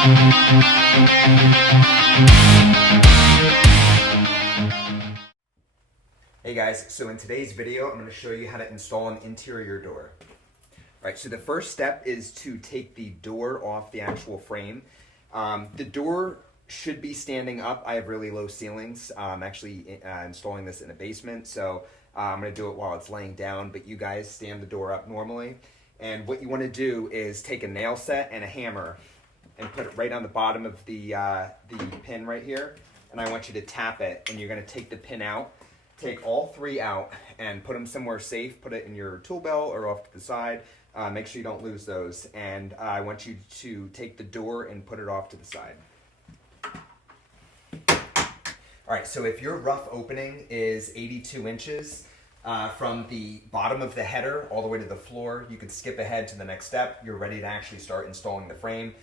Hey guys, so in today's video, I'm going to show you how to install an interior door. Alright, so the first step is to take the door off the actual frame. The door should be standing up. I have really low ceilings. I'm actually installing this in a basement, so I'm going to do it while it's laying down, but you guys stand the door up normally. And what you want to do is take a nail set and a hammer and put it right on the bottom of the pin right here. And I want you to tap it, and you're going to take the pin out. Take all three out and put them somewhere safe. Put it in your tool belt or off to the side. Make sure you don't lose those. And I want you to take the door and put it off to the side. All right, so if your rough opening is 82 inches from the bottom of the header all the way to the floor, you could skip ahead to the next step. You're ready to actually start installing the frame.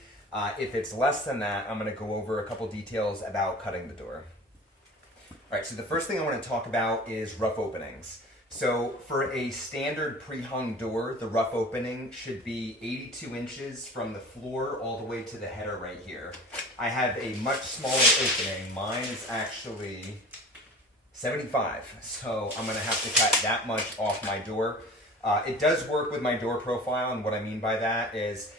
If it's less than that, I'm going to go over a couple details about cutting the door. All right, so the first thing I want to talk about is rough openings. So for a standard pre-hung door, the rough opening should be 82 inches from the floor all the way to the header right here. I have a much smaller opening. Mine is actually 75, so I'm going to have to cut that much off my door. It does work with my door profile, and what I mean by that is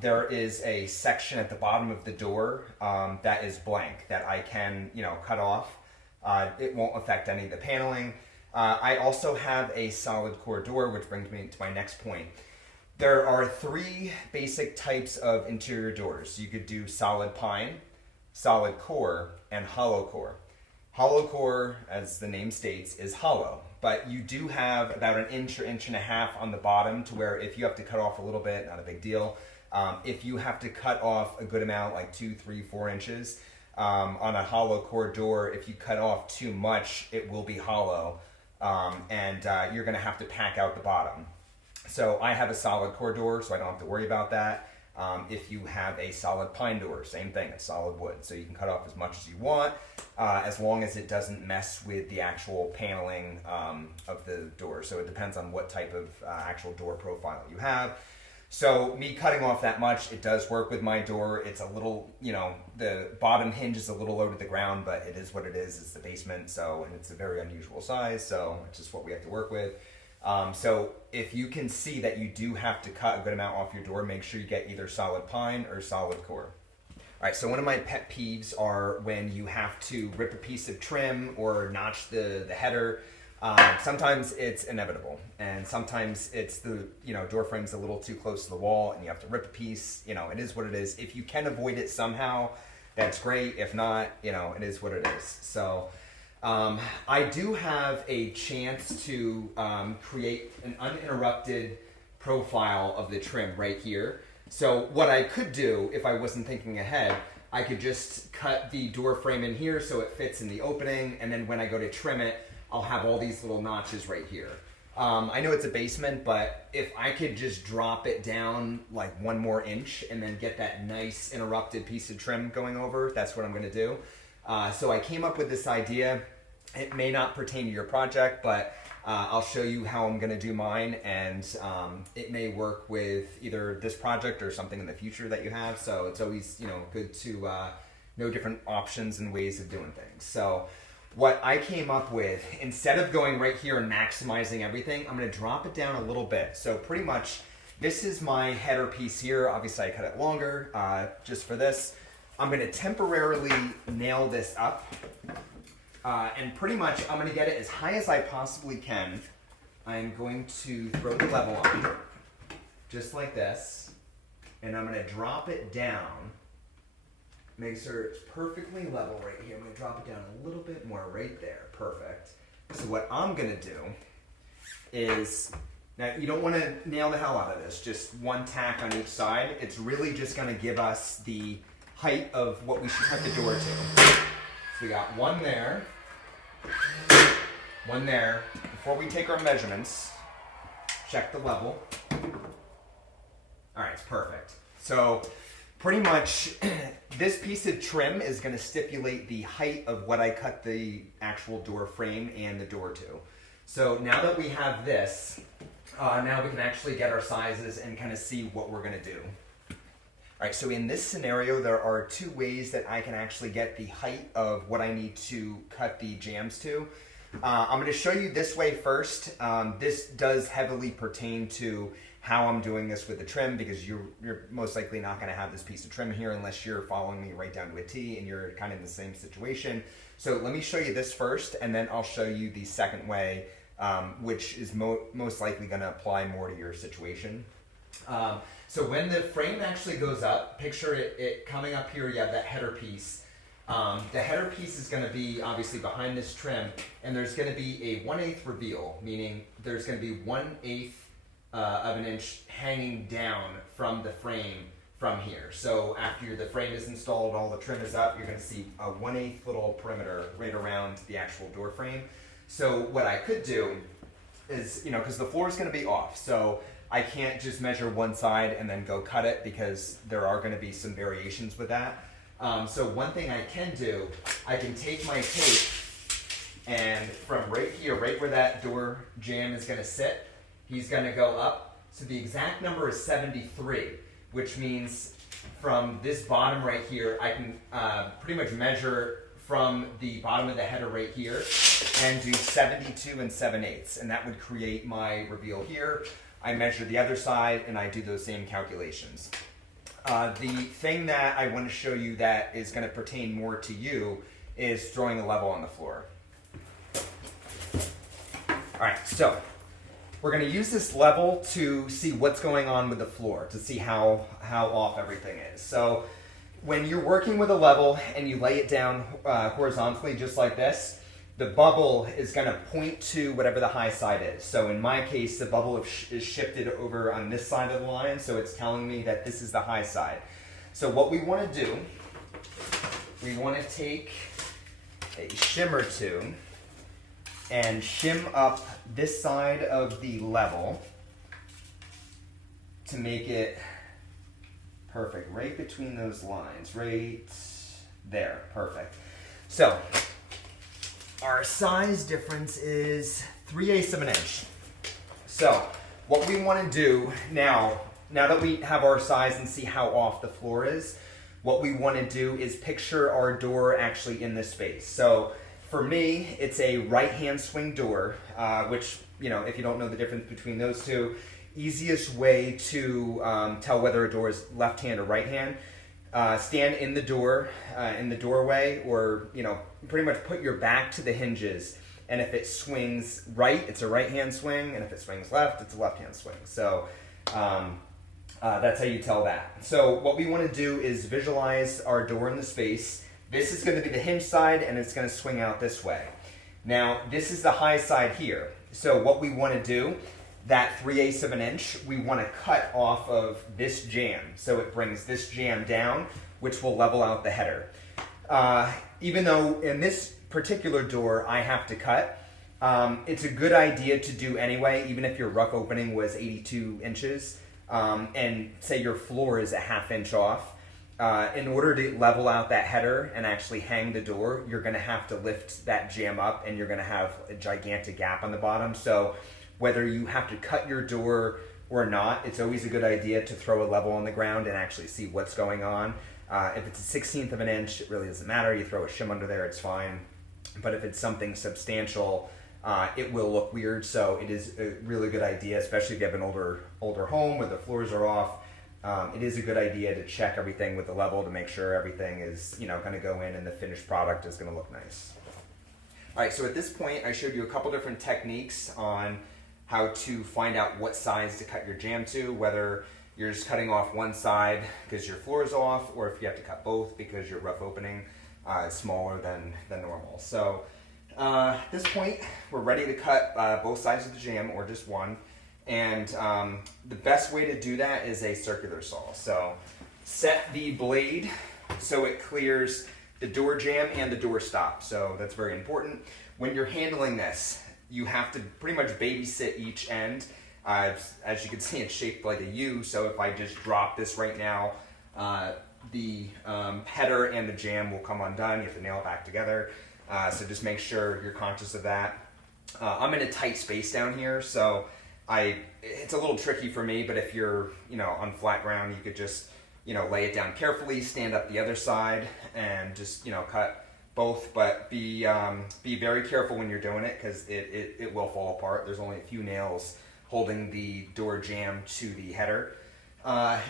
there is a section at the bottom of the door that is blank that I can, cut off. It won't affect any of the paneling. I also have a solid core door, which brings me to my next point. There are three basic types of interior doors. You could do solid pine, solid core, and hollow core. Hollow core, as the name states, is hollow, but you do have about an inch or inch and a half on the bottom to where if you have to cut off a little bit, not a big deal. If you have to cut off a good amount, like 2, 3, 4 inches, on a hollow core door, if you cut off too much, it will be hollow, and you're going to have to pack out the bottom. So I have a solid core door, so I don't have to worry about that. If you have a solid pine door, same thing, it's solid wood, so you can cut off as much as you want, as long as it doesn't mess with the actual paneling of the door. So it depends on what type of actual door profile you have. So me cutting off that much, it does work with my door. It's a little, the bottom hinge is a little low to the ground, but it is what it is. It's the basement, and it's a very unusual size, so it's just what we have to work with. So if you can see that you do have to cut a good amount off your door, make sure you get either solid pine or solid core. All right, so one of my pet peeves are when you have to rip a piece of trim or notch the header. Sometimes it's inevitable, and sometimes it's the door frame's a little too close to the wall and you have to rip a piece. It is what it is. If you can avoid it somehow, that's great. If not, it is what it is. So I do have a chance to create an uninterrupted profile of the trim right here. So what I could do, if I wasn't thinking ahead, I could just cut the door frame in here so it fits in the opening, and then when I go to trim it, I'll have all these little notches right here. I know it's a basement, but if I could just drop it down like 1 more inch and then get that nice interrupted piece of trim going over, that's what I'm going to do. So I came up with this idea. It may not pertain to your project, but I'll show you how I'm going to do mine, and it may work with either this project or something in the future that you have. So it's always good to know different options and ways of doing things. So what I came up with, instead of going right here and maximizing everything, I'm going to drop it down a little bit. So pretty much this is my header piece here. Obviously I cut it longer just for this. I'm going to temporarily nail this up. And pretty much I'm going to get it as high as I possibly can. I'm going to throw the level on, just like this. And I'm going to drop it down. Make sure it's perfectly level right here. I'm going to drop it down a little bit more right there. Perfect. So what I'm going to do is, now you don't want to nail the hell out of this, just one tack on each side. It's really just going to give us the height of what we should cut the door to. So we got one there, one there. Before we take our measurements, check the level. All right, it's perfect. So pretty much this piece of trim is going to stipulate the height of what I cut the actual door frame and the door to. So now that we have this, now we can actually get our sizes and kind of see what we're going to do. All right, so in this scenario, there are two ways that I can actually get the height of what I need to cut the jambs to. I'm going to show you this way first. This does heavily pertain to how I'm doing this with the trim, because you're most likely not going to have this piece of trim here unless you're following me right down to a T and you're kind of in the same situation. So let me show you this first, and then I'll show you the second way, which is most likely going to apply more to your situation. So when the frame actually goes up, picture it coming up here. You have that header piece. The header piece is going to be obviously behind this trim, and there's going to be a 1/8 reveal, meaning there's going to be 1/8 of an inch hanging down from the frame from here. So after the frame is installed, all the trim is up, you're going to see a 1/8 little perimeter right around the actual door frame. So what I could do is, because the floor is going to be off, so I can't just measure one side and then go cut it, because there are going to be some variations with that. So one thing I can do, I can take my tape, and from right here, right where that door jamb is going to sit, he's going to go up. So the exact number is 73, which means from this bottom right here, I can pretty much measure from the bottom of the header right here and do 72 and 7/8, and that would create my reveal here. I measure the other side and I do those same calculations. The thing that I want to show you that is going to pertain more to you is throwing a level on the floor. All right, so we're going to use this level to see what's going on with the floor, to see how off everything is. So when you're working with a level and you lay it down horizontally just like this, the bubble is going to point to whatever the high side is. So in my case, the bubble is shifted over on this side of the line, so it's telling me that this is the high side. So what we want to do, we want to take a shimmer tube and shim up this side of the level to make it perfect, right between those lines, right there, perfect. So our size difference is 3/8 of an inch. So what we want to do now that we have our size and see how off the floor is, what we want to do is picture our door actually in this space. So for me, it's a right-hand swing door, which, if you don't know the difference between those two, easiest way to tell whether a door is left-hand or right-hand. Stand in the door, in the doorway, or pretty much put your back to the hinges. And if it swings right, it's a right-hand swing, and if it swings left, it's a left-hand swing. So that's how you tell that. So what we want to do is visualize our door in the space. This is going to be the hinge side, and it's going to swing out this way. Now this is the high side here. So what we want to do, that 3/8 of an inch, we want to cut off of this jamb. So it brings this jamb down, which will level out the header. Even though in this particular door I have to cut, it's a good idea to do anyway, even if your rough opening was 82 inches, and say your floor is a 1/2 inch off. In order to level out that header and actually hang the door, you're going to have to lift that jamb up, and you're going to have a gigantic gap on the bottom. So whether you have to cut your door or not, it's always a good idea to throw a level on the ground and actually see what's going on. If it's a 1/16 of an inch, it really doesn't matter. You throw a shim under there, it's fine. But if it's something substantial, it will look weird. So it is a really good idea, especially if you have an older home where the floors are off. It is a good idea to check everything with the level to make sure everything is going to go in and the finished product is going to look nice. All right, so at this point, I showed you a couple different techniques on how to find out what size to cut your jamb to, whether you're just cutting off one side because your floor is off, or if you have to cut both because your rough opening is smaller than normal. So at this point, we're ready to cut both sides of the jamb, or just one. And the best way to do that is a circular saw. So set the blade so it clears the door jamb and the door stop. So that's very important. When you're handling this, you have to pretty much babysit each end. As you can see, it's shaped like a U, so if I just drop this right now, the header and the jamb will come undone. You have to nail it back together. So just make sure you're conscious of that. I'm in a tight space down here, so it's a little tricky for me, but if you're on flat ground, you could just lay it down carefully, stand up the other side, and just, cut both. But be very careful when you're doing it, because it will fall apart. There's only a few nails holding the door jamb to the header.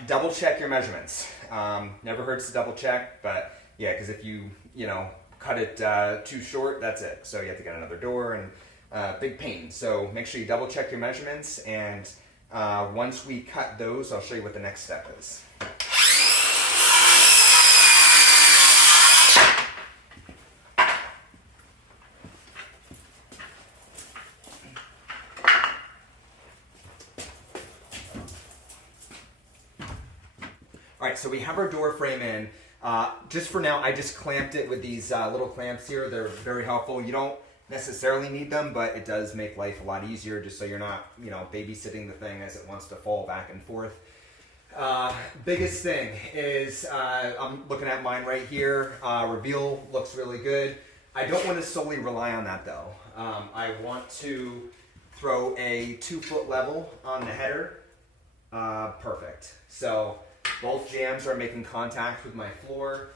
Double check your measurements. Never hurts to double check, but yeah, because if you cut it too short, that's it. So you have to get another door, and big pain. So make sure you double check your measurements, and once we cut those, I'll show you what the next step is. All right, so we have our door frame in. Just for now, I just clamped it with these little clamps here. They're very helpful. You don't necessarily need them, but it does make life a lot easier, just so you're not, babysitting the thing as it wants to fall back and forth. Biggest thing is, I'm looking at mine right here. Reveal looks really good. I don't want to solely rely on that though. I want to throw a 2-foot level on the header. Perfect. So both jambs are making contact with my floor.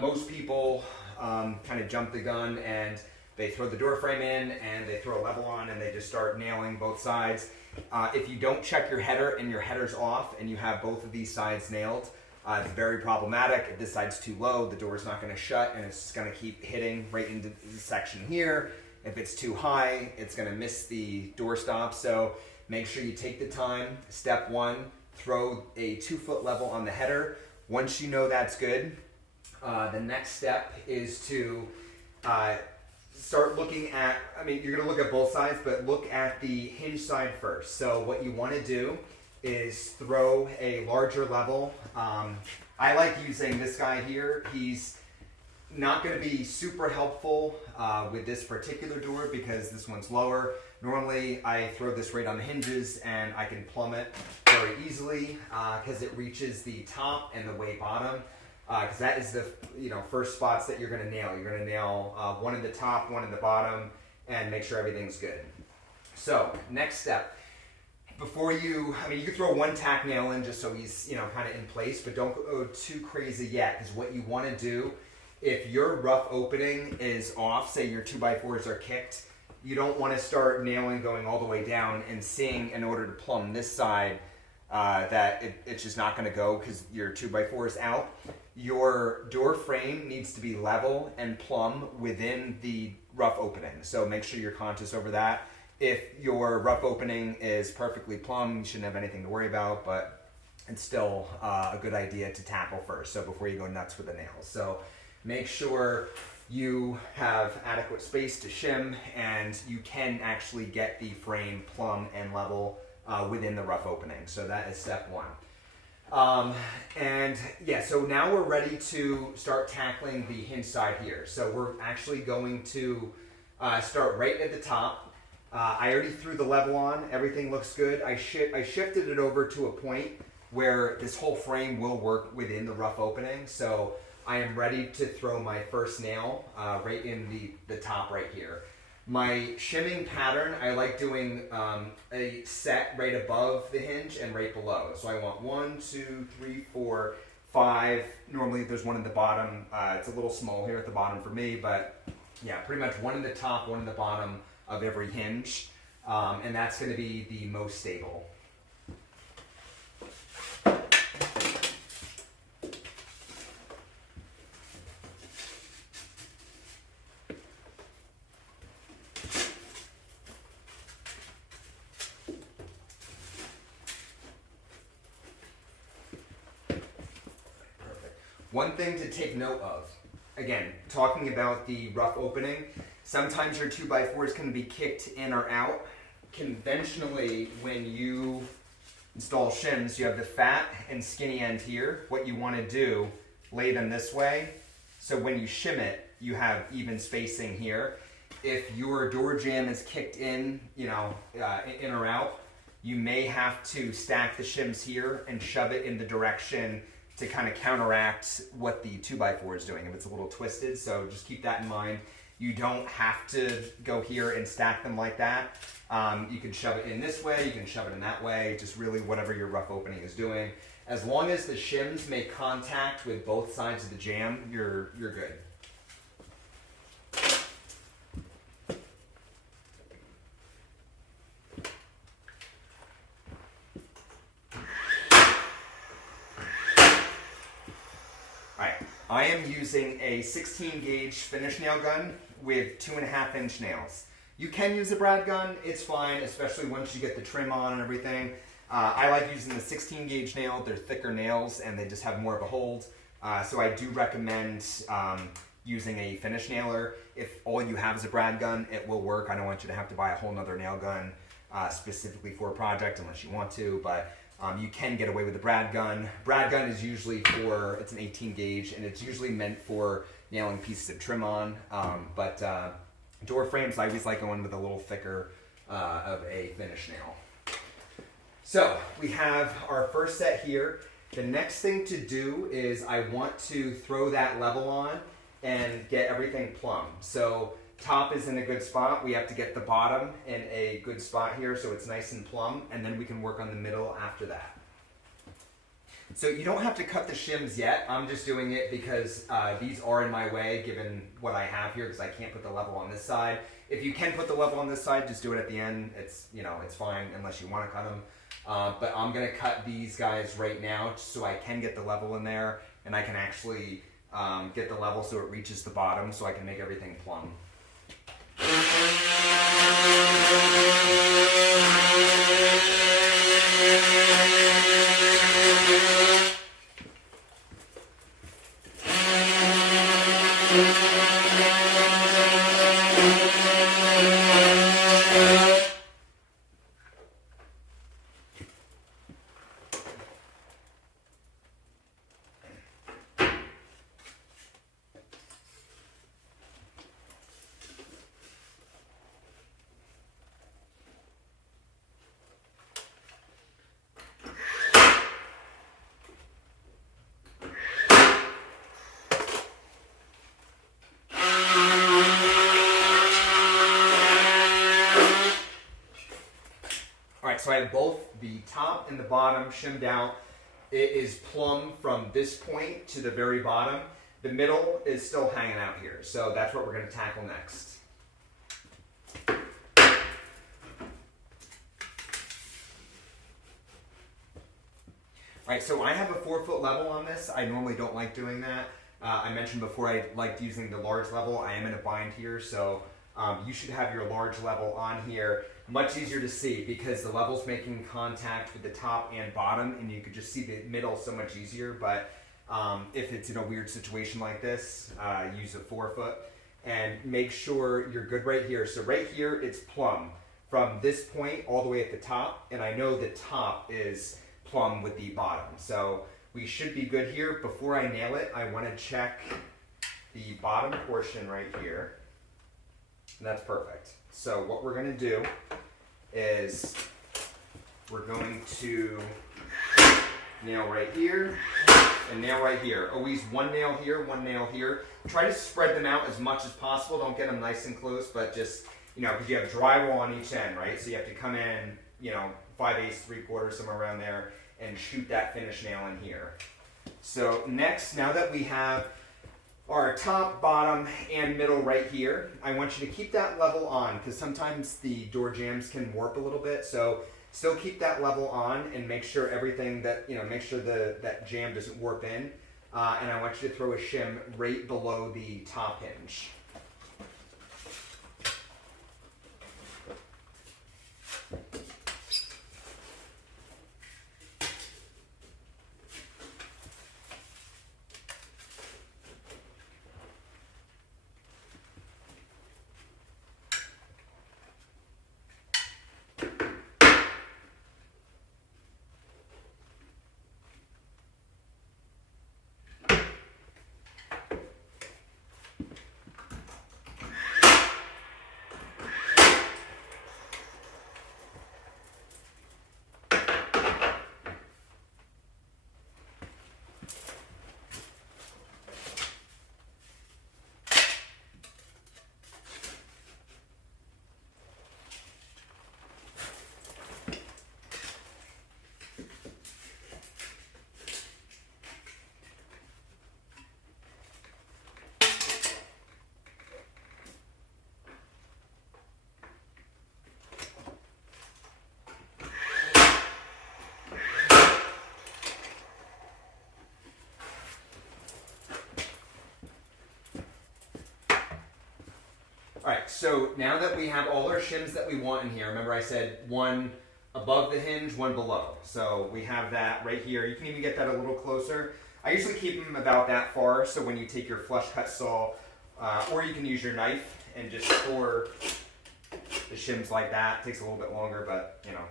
Most people kind of jump the gun and they throw the door frame in and they throw a level on and they just start nailing both sides. If you don't check your header and your header's off and you have both of these sides nailed, it's very problematic. If this side's too low, the door's not going to shut and it's going to keep hitting right into the section here. If it's too high, it's going to miss the door stop. So make sure you take the time. Step 1, throw a 2-foot level on the header. Once you know that's good, the next step is to start looking at, you're going to look at both sides, but look at the hinge side first. So what you want to do is throw a larger level. I like using this guy here. He's not going to be super helpful with this particular door because this one's lower. Normally I throw this right on the hinges and I can plumb it very easily because it reaches the top and the way bottom. Because that is the first spots that you're going to nail. You're going to nail one in the top, one in the bottom, and make sure everything's good. So next step, before you can throw one tack nail in just so he's kind of in place, but don't go too crazy yet. Because what you want to do, if your rough opening is off, say your 2x4s are kicked, you don't want to start nailing going all the way down and seeing in order to plumb this side that it's just not going to go because your 2x4 is out. Your door frame needs to be level and plumb within the rough opening. So make sure you're conscious over that. If your rough opening is perfectly plumb, you shouldn't have anything to worry about, but it's still a good idea to tackle first. So before you go nuts with the nails. So make sure you have adequate space to shim and you can actually get the frame plumb and level within the rough opening. So that is step 1. So now we're ready to start tackling the hinge side here. So we're actually going to start right at the top. I already threw the level on. Everything looks good. I shifted it over to a point where this whole frame will work within the rough opening. So I am ready to throw my first nail right in the top right here. My shimming pattern, I like doing a set right above the hinge and right below. So I want 1, 2, 3, 4, 5. Normally there's one in the bottom. It's a little small here at the bottom for me, but yeah, pretty much one in the top, one in the bottom of every hinge. And that's going to be the most stable. One thing to take note of, again, talking about the rough opening, sometimes your 2x4s can be kicked in or out. Conventionally, when you install shims, you have the fat and skinny end here. What you want to do, lay them this way, so when you shim it, you have even spacing here. If your door jamb is kicked in, in or out, you may have to stack the shims here and shove it in the direction to kind of counteract what the 2x4 is doing if it's a little twisted. So just keep that in mind. You don't have to go here and stack them like that. You can shove it in this way, you can shove it in that way, just really whatever your rough opening is doing. As long as the shims make contact with both sides of the jamb, you're good. Alright, I am using a 16 gauge finish nail gun with 2.5 inch nails. You can use a brad gun, it's fine, especially once you get the trim on and everything. I like using the 16 gauge nail. They're thicker nails and they just have more of a hold. So I do recommend using a finish nailer. If all you have is a brad gun, it will work. I don't want you to have to buy a whole nother nail gun specifically for a project unless you want to, but you can get away with the brad gun. Brad gun is usually it's an 18 gauge and it's usually meant for nailing pieces of trim on. But door frames, I always like going with a little thicker of a finish nail. So we have our first set here. The next thing to do is I want to throw that level on and get everything plumb. So top is in a good spot. We have to get the bottom in a good spot here so it's nice and plumb, and then we can work on the middle after that. So you don't have to cut the shims yet. I'm just doing it because these are in my way given what I have here because I can't put the level on this side. If you can put the level on this side, just do it at the end. It's fine unless you want to cut them. But I'm going to cut these guys right now so I can get the level in there and I can actually get the level so it reaches the bottom so I can make everything plumb. So I have both the top and the bottom shimmed out. It is plumb from this point to the very bottom. The middle is still hanging out here. So that's what we're going to tackle next. All right, so I have a 4-foot level on this. I normally don't like doing that. I mentioned before I liked using the large level. I am in a bind here, so you should have your large level on here. Much easier to see because the level's making contact with the top and bottom and you could just see the middle so much easier. But if it's in a weird situation like this, use a 4-foot and make sure you're good right here. So right here, it's plumb from this point all the way at the top. And I know the top is plumb with the bottom. So we should be good here. Before I nail it, I want to check the bottom portion right here. And that's perfect. So what we're going to do is we're going to nail right here and nail right here. Always one nail here, one nail here. Try to spread them out as much as possible. Don't get them nice and close, but just, because you have drywall on each end, right? So you have to come in, 5/8, 3/4, somewhere around there, and shoot that finish nail in here. So next, now that we have our top, bottom, and middle right here, I want you to keep that level on because sometimes the door jambs can warp a little bit. So still keep that level on and make sure everything that, make sure that jamb doesn't warp in. And I want you to throw a shim right below the top hinge. All right, so now that we have all our shims that we want in here, remember I said one above the hinge, one below. So we have that right here. You can even get that a little closer. I usually keep them about that far, so when you take your flush cut saw, or you can use your knife and just score the shims like that. It takes a little bit longer, but you know,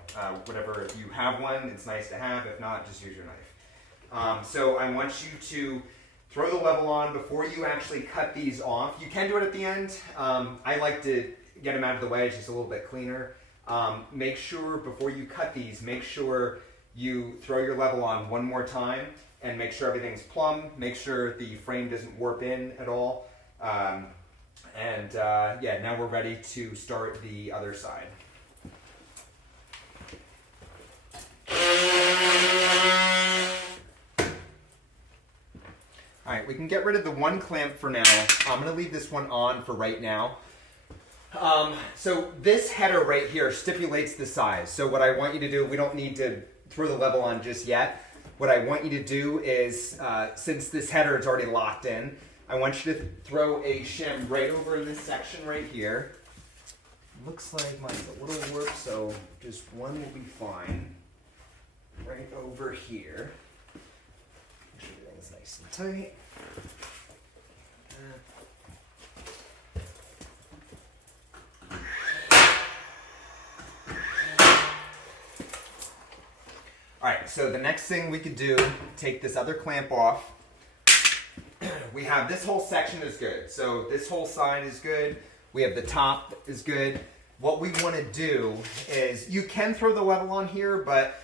whatever. If you have one, it's nice to have. If not, just use your knife. So I want you to throw the level on before you actually cut these off. You can do it at the end. I like to get them out of the way. It's just a little bit cleaner. Make sure before you cut these, make sure you throw your level on one more time and make sure everything's plumb. Make sure the frame doesn't warp in at all. Yeah, now we're ready to start the other side. All right, we can get rid of the one clamp for now. I'm gonna leave this one on for right now. So this header right here stipulates the size. So what I want you to do, we don't need to throw the level on just yet. What I want you to do is, since this header is already locked in, I want you to throw a shim right over in this section right here. Looks like mine's a little warped, so just one will be fine. Right over here. Make sure everything's nice and tight. All right, so the next thing we could do, take this other clamp off. We have this whole section is good. So this whole side is good. We have the top is good. What we want to do is, you can throw the level on here, but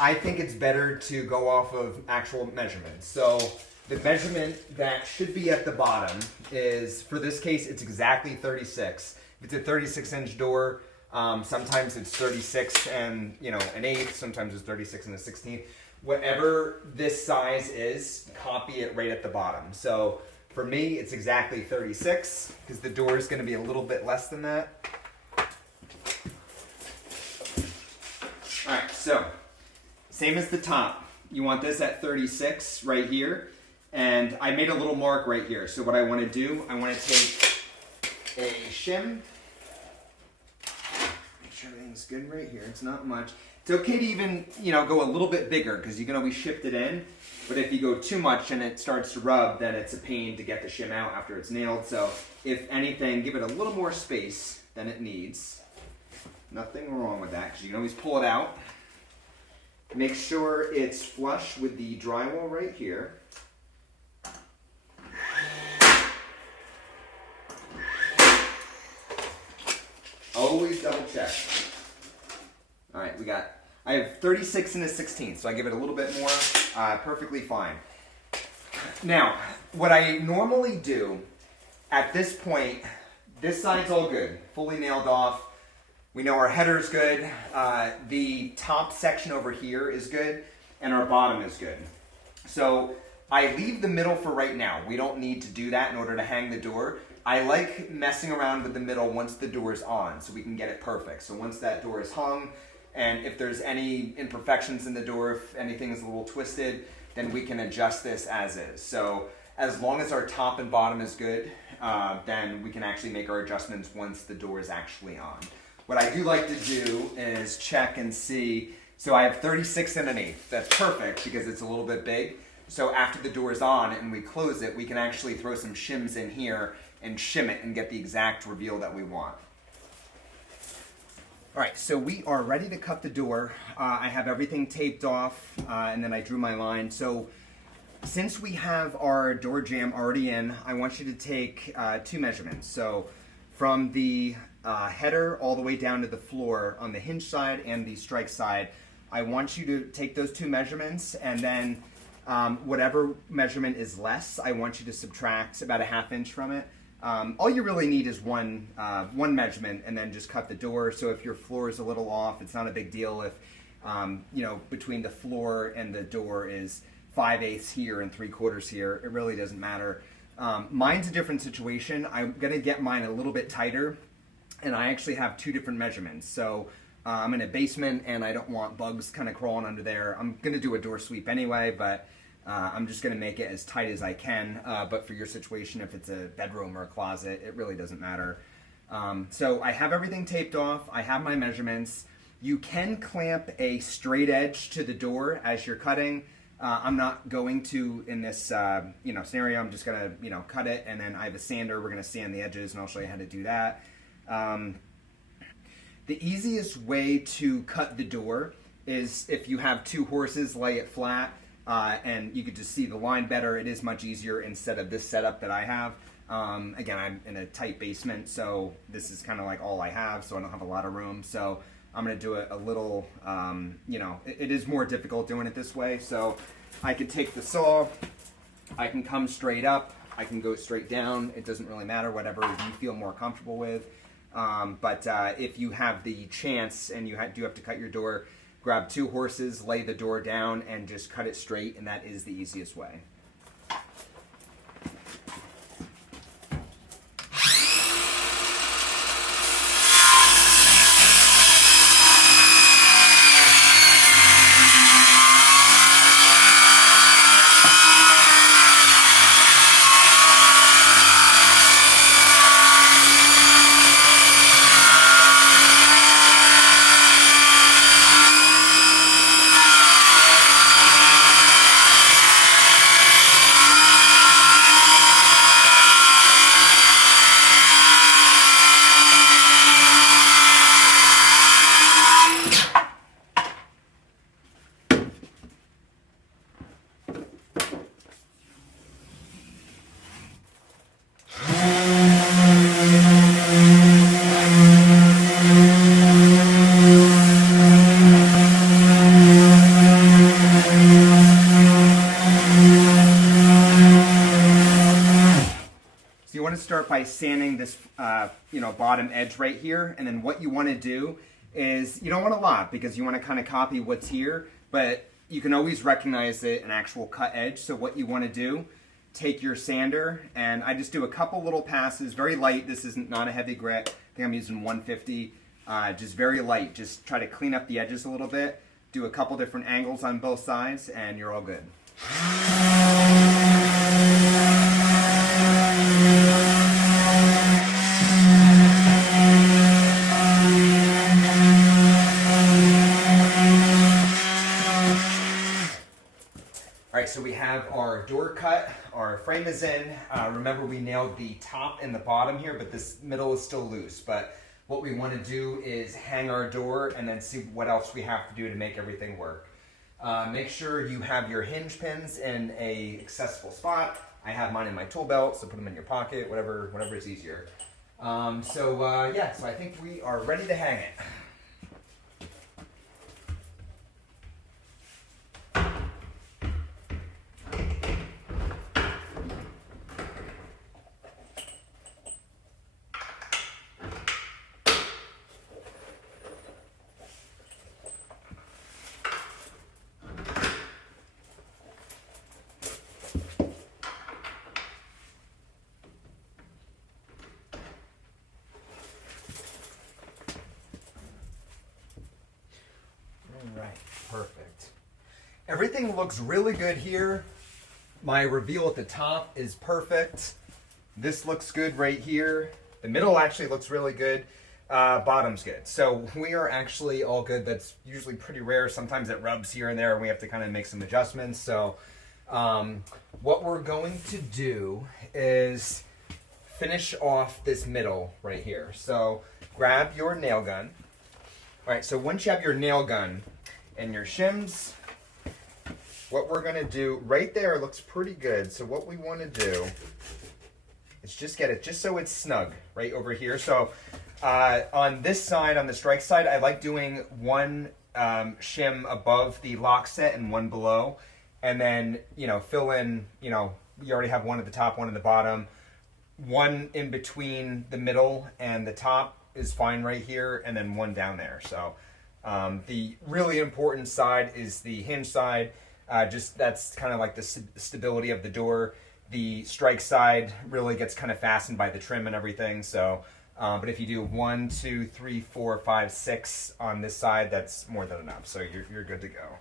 I think it's better to go off of actual measurements. So the measurement that should be at the bottom is, for this case, it's exactly 36. If it's a 36-inch door, sometimes it's 36 and an eighth. Sometimes it's 36 and a 16th. Whatever this size is, copy it right at the bottom. So for me, it's exactly 36 because the door is going to be a little bit less than that. All right, so same as the top. You want this at 36 right here. And I made a little mark right here. So what I want to do, I want to take a shim. Make sure everything's good right here. It's not much. It's okay to even, go a little bit bigger because you can always shift it in. But if you go too much and it starts to rub, then it's a pain to get the shim out after it's nailed. So if anything, give it a little more space than it needs. Nothing wrong with that because you can always pull it out. Make sure it's flush with the drywall right here. Always double check. All right, I have 36 and a 16, so I give it a little bit more, perfectly fine. Now, what I normally do at this point, this side's all good, fully nailed off. We know our header's good, the top section over here is good, and our bottom is good. So I leave the middle for right now. We don't need to do that in order to hang the door. I like messing around with the middle once the door is on so we can get it perfect. So once that door is hung, and if there's any imperfections in the door, if anything is a little twisted, then we can adjust this as is. So as long as our top and bottom is good, then we can actually make our adjustments once the door is actually on. What I do like to do is check and see. So I have 36 and an eighth. That's perfect because it's a little bit big. So after the door is on and we close it, we can actually throw some shims in here and shim it and get the exact reveal that we want. All right, so we are ready to cut the door. I have everything taped off, and then I drew my line. So since we have our door jamb already in, I want you to take 2 measurements. So from the header all the way down to the floor on the hinge side and the strike side, I want you to take those 2 measurements, and then whatever measurement is less, I want you to subtract about a ½ inch from it. All you really need is one measurement, and then just cut the door. So if your floor is a little off, it's not a big deal if between the floor and the door is 5/8 here and 3/4 here. It really doesn't matter. Mine's a different situation. I'm gonna get mine a little bit tighter, and I actually have 2 different measurements. So I'm in a basement and I don't want bugs kind of crawling under there. I'm gonna do a door sweep anyway, but I'm just gonna make it as tight as I can. But for your situation, if it's a bedroom or a closet, it really doesn't matter. So I have everything taped off. I have my measurements. You can clamp a straight edge to the door as you're cutting. I'm not going to in this scenario. I'm just gonna cut it, and then I have a sander. We're gonna sand the edges, and I'll show you how to do that. The easiest way to cut the door is if you have two horses, lay it flat, and you could just see the line better. It is much easier instead of this setup that I have. Again, I'm in a tight basement, so this is kind of like all I have, so I don't have a lot of room. So I'm going to do it a little, it is more difficult doing it this way. So I could take the saw, I can come straight up, I can go straight down. It doesn't really matter, whatever you feel more comfortable with. But if you have the chance and you do have to cut your door, grab two horses, lay the door down, and just cut it straight, and that is the easiest way. Start by sanding this bottom edge right here, and then what you want to do is you don't want a lot because you want to kind of copy what's here, but you can always recognize it an actual cut edge. So what you want to do, take your sander, and I just do a couple little passes, very light. This isn't not a heavy grit. I think I'm using 150, just very light. Just try to clean up the edges a little bit, do a couple different angles on both sides, and you're all good. So we have our door cut, our frame is in. Remember, we nailed the top and the bottom here, but this middle is still loose. But what we want to do is hang our door and then see what else we have to do to make everything work. Make sure you have your hinge pins in a accessible spot. I have mine in my tool belt, so put them in your pocket, whatever is easier. So I think we are ready to hang it. Right, perfect. Everything looks really good here. My reveal at the top is perfect. This looks good right here. The middle actually looks really good. Bottom's good. So we are actually all good. That's usually pretty rare. Sometimes it rubs here and there and we have to kind of make some adjustments. So what we're going to do is finish off this middle right here. So grab your nail gun. All right, so once you have your nail gun and your shims, what we're gonna do right there looks pretty good. So what we wanna do is just get it, just so it's snug right over here. So on this side, on the strike side, I like doing one shim above the lock set and one below. And then, fill in, you already have one at the top, one at the bottom. One in between the middle and the top is fine right here, and then one down there. So the really important side is the hinge side. That's kind of like the stability of the door. The strike side really gets kind of fastened by the trim and everything. So, but if you do 1, 2, 3, 4, 5, 6 on this side, that's more than enough. So you're good to go.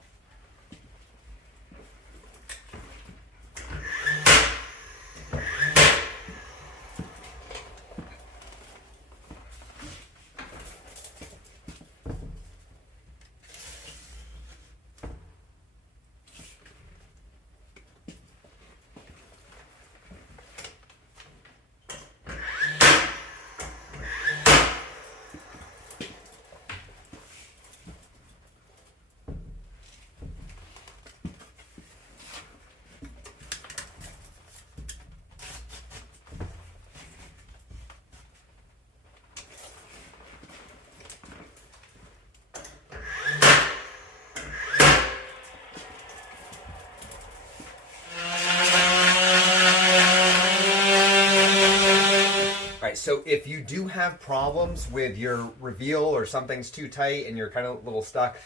right, so if you do have problems with your reveal or something's too tight and you're kind of a little stuck,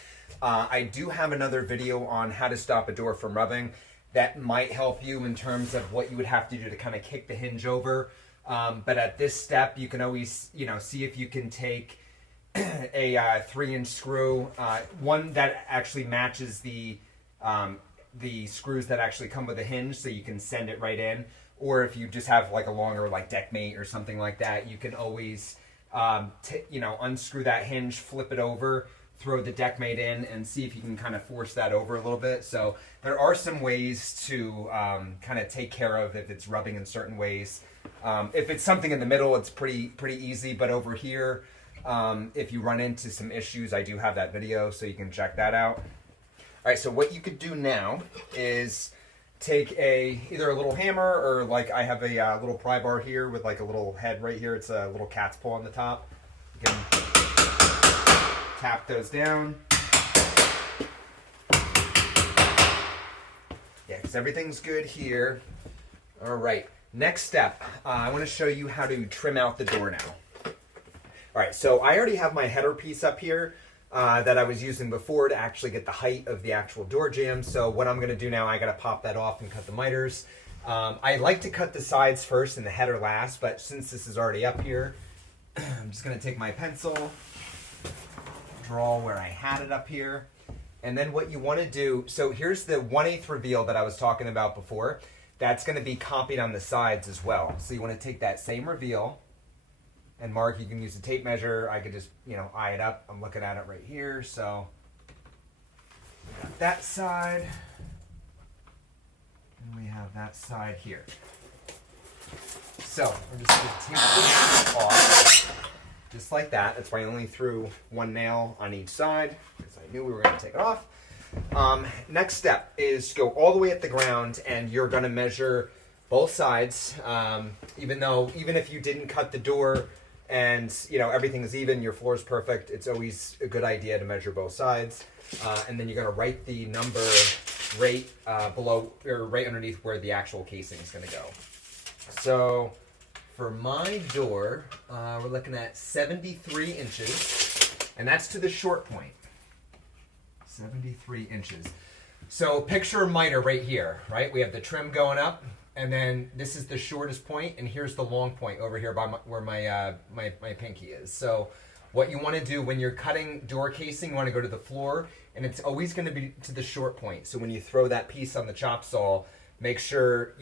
I do have another video on how to stop a door from rubbing that might help you in terms of what you would have to do to kind of kick the hinge over. But at this step, you can always, see if you can take a 3-inch screw, one that actually matches the screws that actually come with a hinge, so you can send it right in. Or if you just have like a longer deck mate or something like that, you can always unscrew that hinge, flip it over, throw the deck mate in, and see if you can kind of force that over a little bit. So there are some ways to kind of take care of if it's rubbing in certain ways. If it's something in the middle, it's pretty easy. But over here, if you run into some issues, I do have that video, so you can check that out. All right, so what you could do now is take either a little hammer, or like I have a little pry bar here with like a little head right here. It's a little cat's paw on the top. You can tap those down. Yeah, because everything's good here. All right, next step. I want to show you how to trim out the door now. All right, so I already have my header piece up here that I was using before to actually get the height of the actual door jamb. So what I'm going to do now, I got to pop that off and cut the miters. I like to cut the sides first and the header last, but since this is already up here, I'm just going to take my pencil, draw where I had it up here, and then what you want to do, so here's the 1/8 reveal that I was talking about before. That's going to be copied on the sides as well. So you want to take that same reveal and mark. You can use a tape measure. I could just, eye it up. I'm looking at it right here. So we got that side, and we have that side here. So we're just going to take this off, just like that. That's why I only threw one nail on each side, because I knew we were going to take it off. Next step is go all the way at the ground, and you're going to measure both sides. Even if you didn't cut the door, and everything is even, your floor is perfect, it's always a good idea to measure both sides. And then you're going to write the number right below, or right underneath where the actual casing is going to go. So for my door, we're looking at 73 inches, and that's to the short point. 73 inches. So picture a miter right here, right? We have the trim going up, and then this is the shortest point, and here's the long point over here by where my pinky is. So what you want to do when you're cutting door casing, you want to go to the floor, and it's always going to be to the short point. So when you throw that piece on the chop saw, make sure,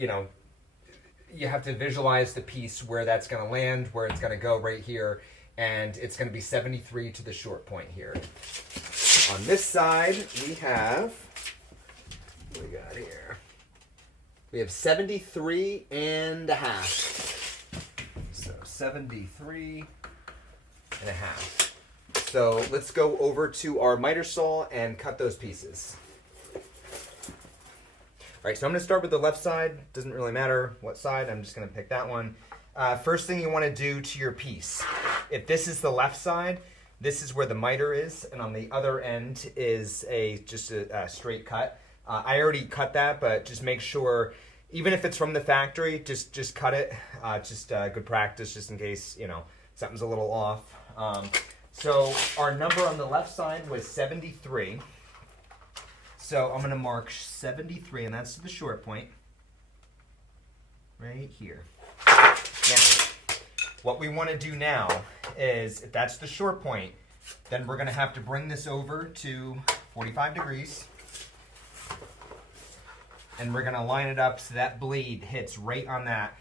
you have to visualize the piece where that's going to land, where it's going to go right here, and it's going to be 73 to the short point here. On this side, we have, what we got here? We have 73 and a half. So 73 and a half. So let's go over to our miter saw and cut those pieces. All right, so I'm going to start with the left side. Doesn't really matter what side. I'm just going to pick that one. First thing you want to do to your piece, if this is the left side, this is where the miter is, and on the other end is just a straight cut. I already cut that, but just make sure, even if it's from the factory, just cut it. Just good practice, just in case something's a little off. So our number on the left side was 73. So I'm going to mark 73, and that's the short point right here. Now, what we want to do now is, if that's the short point, then we're going to have to bring this over to 45 degrees. And we're going to line it up so that blade hits right on that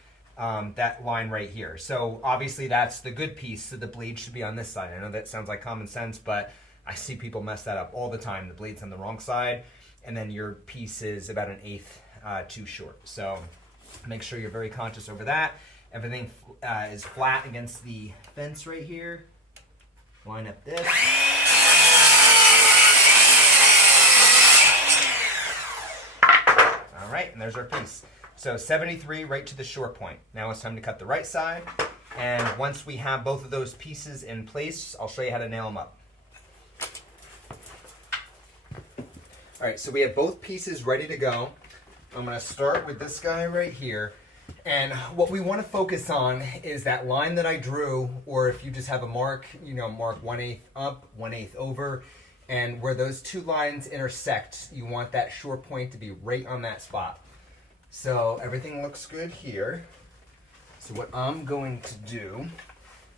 line right here. So obviously that's the good piece, so the blade should be on this side. I know that sounds like common sense, but I see people mess that up all the time. The blade's on the wrong side, and then your piece is about 1/8 too short. So make sure you're very conscious over that. Everything is flat against the fence right here. Line up this. All right, and there's our piece. So 73 right to the short point. Now it's time to cut the right side. And once we have both of those pieces in place, I'll show you how to nail them up. All right, so we have both pieces ready to go. I'm going to start with this guy right here. And what we want to focus on is that line that I drew, or if you just have a mark, you know, mark 1/8 up, 1/8 over, and where those two lines intersect, you want that short point to be right on that spot. So everything looks good here. So what I'm going to do,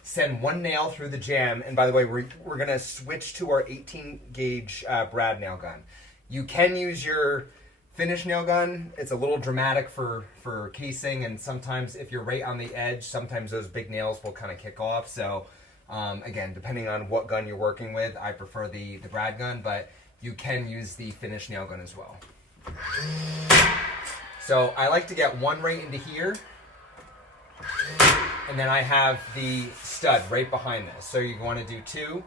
send one nail through the jamb, and by the way, we're going to switch to our 18 gauge brad nail gun. You can use your finish nail gun. It's a little dramatic for casing, and sometimes if you're right on the edge, sometimes those big nails will kind of kick off. So again, depending on what gun you're working with, I prefer the brad gun, but you can use the finish nail gun as well. So I like to get one right into here, and then I have the stud right behind this. So you want to do two,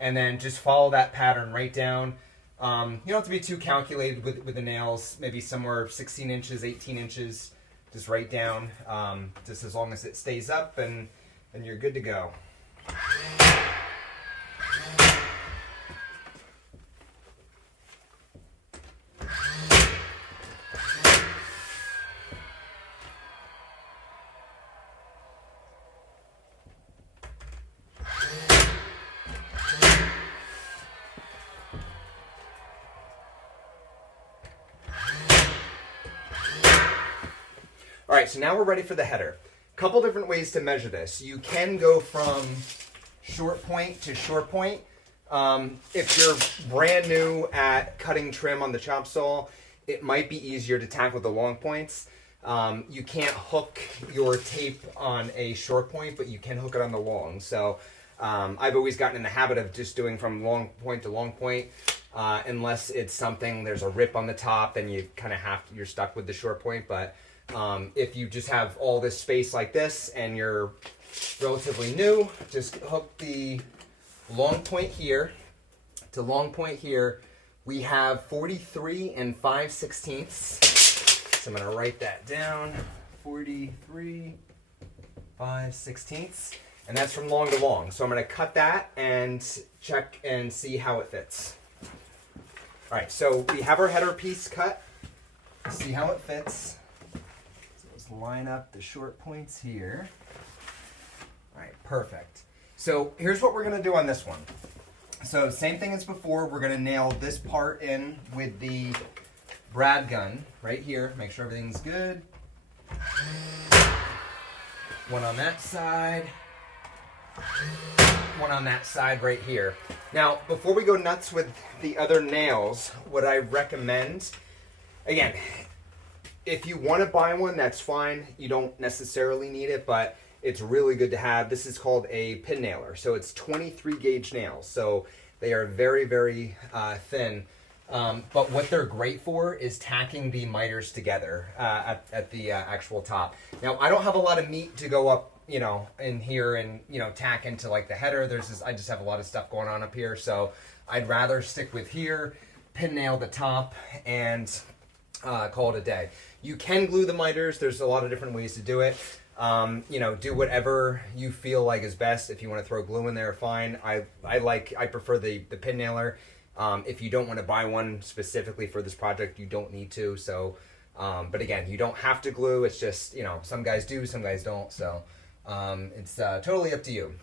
and then just follow that pattern right down. You don't have to be too calculated with the nails, maybe somewhere 16 inches, 18 inches, just right down, just as long as it stays up, and you're good to go. All right, so now we're ready for the header. Couple different ways to measure this. You can go from short point to short point. If you're brand new at cutting trim on the chop saw, it might be easier to tackle the long points. You can't hook your tape on a short point, but you can hook it on the long. So I've always gotten in the habit of just doing from long point to long point. Unless it's something, there's a rip on the top, then you kind of you're stuck with the short point. But if you just have all this space like this and you're relatively new, just hook the long point here to long point here. We have 43 and 5/16. So I'm going to write that down. 43, 5/16. And that's from long to long. So I'm going to cut that and check and see how it fits. All right, so we have our header piece cut. See how it fits. Line up the short points here. All right, perfect. So here's what we're going to do on this one. So same thing as before, we're going to nail this part in with the brad gun right here. Make sure everything's good. One on that side. One on that side right here. Now, before we go nuts with the other nails, what I recommend, again, if you want to buy one, that's fine. You don't necessarily need it, but it's really good to have. This is called a pin nailer. So it's 23 gauge nails. So they are very, very thin. But what they're great for is tacking the miters together at the actual top. Now, I don't have a lot of meat to go up, you know, in here and, you know, tack into like the header. I just have a lot of stuff going on up here. So I'd rather stick with here, pin nail the top, and call it a day. You can glue the miters. There's a lot of different ways to do it. You know, do whatever you feel like is best. If you want to throw glue in there, fine. I prefer the pin nailer. If you don't want to buy one specifically for this project, you don't need to. So, but again, you don't have to glue. It's just, you know, some guys do, some guys don't. So it's totally up to you.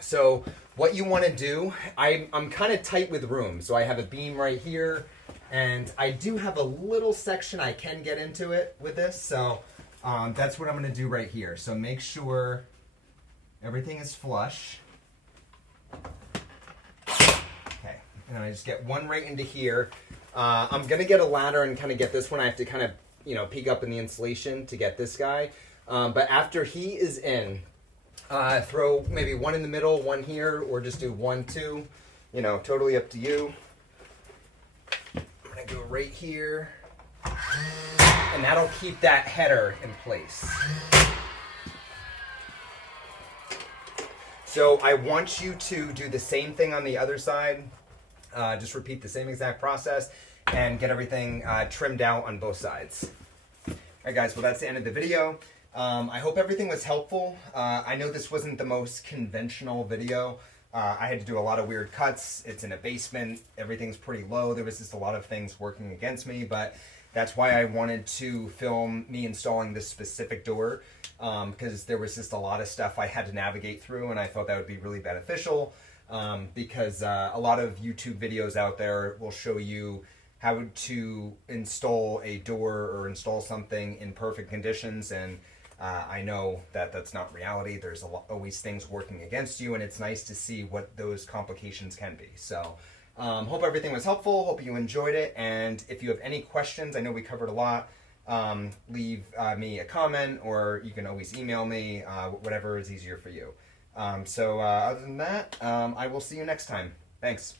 So what you want to do, I'm kind of tight with room. So I have a beam right here. And I do have a little section I can get into it with this, so that's what I'm going to do right here. So make sure everything is flush. Okay, and I just get one right into here. I'm going to get a ladder and kind of get this one. I have to kind of, you know, peek up in the insulation to get this guy. But after he is in, throw maybe one in the middle, one here, or just do 1, 2. You know, totally up to you. Go right here, and that'll keep that header in place. So I want you to do the same thing on the other side. Just repeat the same exact process and get everything trimmed out on both sides. All right, guys, well, that's the end of the video. I hope everything was helpful. I know this wasn't the most conventional video. I had to do a lot of weird cuts. It's in a basement. Everything's pretty low. There was just a lot of things working against me, but That's why I wanted to film me installing this specific door, because there was just a lot of stuff I had to navigate through, and I thought that would be really beneficial, because a lot of YouTube videos out there will show you how to install a door or install something in perfect conditions, and I know that that's not reality. There's always things working against you, and it's nice to see what those complications can be. So hope everything was helpful. Hope you enjoyed it. And if you have any questions, I know we covered a lot, leave me a comment, or you can always email me, whatever is easier for you. Other than that, I will see you next time. Thanks.